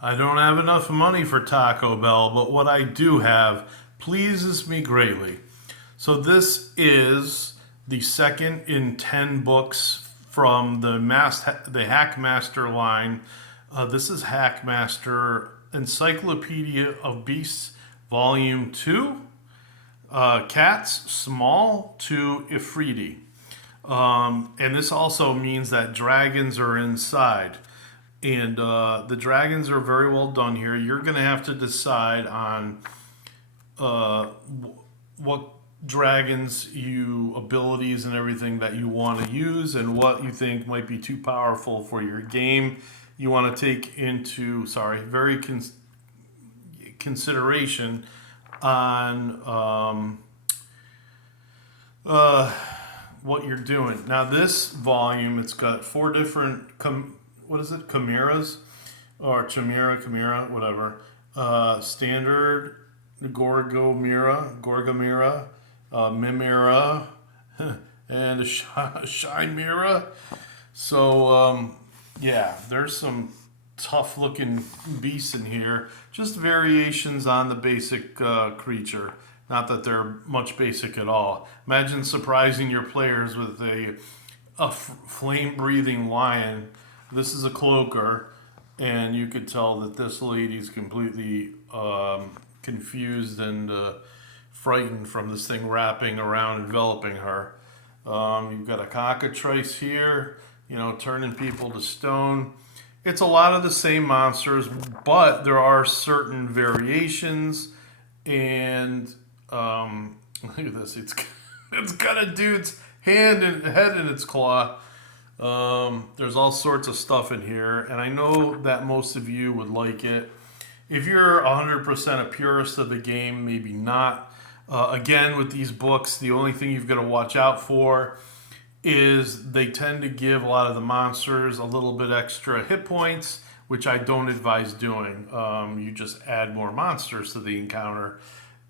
I don't have enough money for Taco Bell, but what I do have pleases me greatly. So this is the second in 10 books from the HackMaster line. This is HackMaster Encyclopedia of Beasts, Volume 2. Cats, small to Ifriti. And this also means that dragons are inside. And the dragons are very well done here. You're going to have to decide on uh, what dragons abilities and everything that you want to use and what you think might be too powerful for your game. You want to take into very consideration on uh, what you're doing. Now this volume, it's got four different what is it, chimeras or chimera, whatever. Standard, Gorgamira, Mimira, and a Chimera. So yeah, there's some tough looking beasts in here. Just variations on the basic creature. Not that they're much basic at all. Imagine surprising your players with a flame breathing lion. This is a cloaker, and you could tell that this lady's completely confused and frightened from this thing wrapping around, enveloping her. You've got a cockatrice here, turning people to stone. It's a lot of the same monsters, but there are certain variations. And look at this. It's got a dude's head in its claw. There's all sorts of stuff in here, and I know that most of you would like it. If you're 100% a purist of the game, maybe not. Again, with these books, the only thing you've got to watch out for is they tend to give a lot of the monsters a little bit extra hit points, which I don't advise doing. You just add more monsters to the encounter,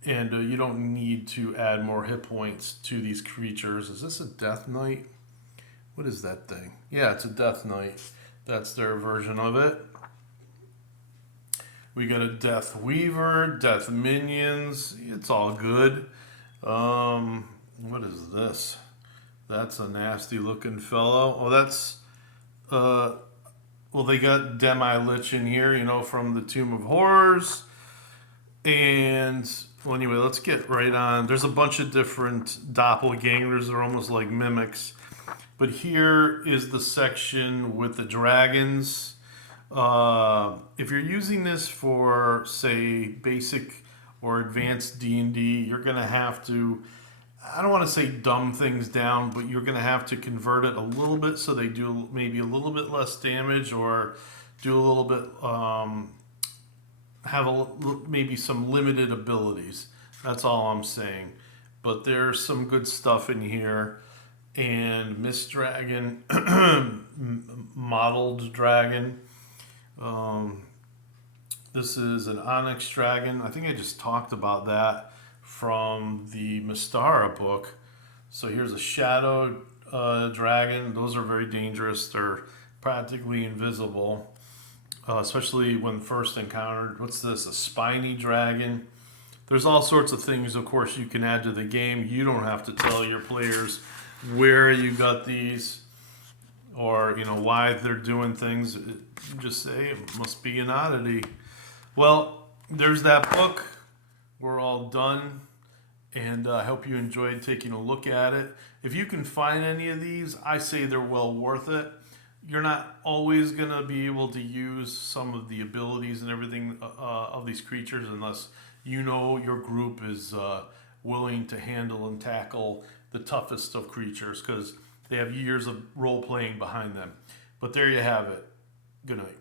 and you don't need to add more hit points to these creatures. Is this a Death Knight? What is that thing? Yeah, it's a Death Knight. That's their version of it. We got a Death Weaver, Death Minions. It's all good. What is this? That's a nasty looking fellow. Oh, that's well, they got Demi Lich in here, from the Tomb of Horrors. And well, anyway, let's get right on. There's a bunch of different doppelgangers. They're almost like mimics. But here is the section with the dragons. If you're using this for, say, basic or advanced D&D, you're going to have to, I don't want to say dumb things down, but you're going to have to convert it a little bit so they do maybe a little bit less damage, or do a little bit, maybe some limited abilities. That's all I'm saying. But there's some good stuff in here. And Mist Dragon, modeled dragon. This is an Onyx Dragon. I think I just talked about that from the Mystara book. So here's a Shadow Dragon. Those are very dangerous. They're practically invisible, especially when first encountered. What's this? A Spiny Dragon. There's all sorts of things, of course, you can add to the game. You don't have to tell your players where you got these, or why they're doing things. Just say it must be an oddity. Well, there's that book. We're all done, and I hope you enjoyed taking a look at it. If you can find any of these, I say they're well worth it. You're not always going to be able to use some of the abilities and everything of these creatures unless your group is willing to handle and tackle the toughest of creatures, because they have years of role playing behind them. But there you have it. Good night.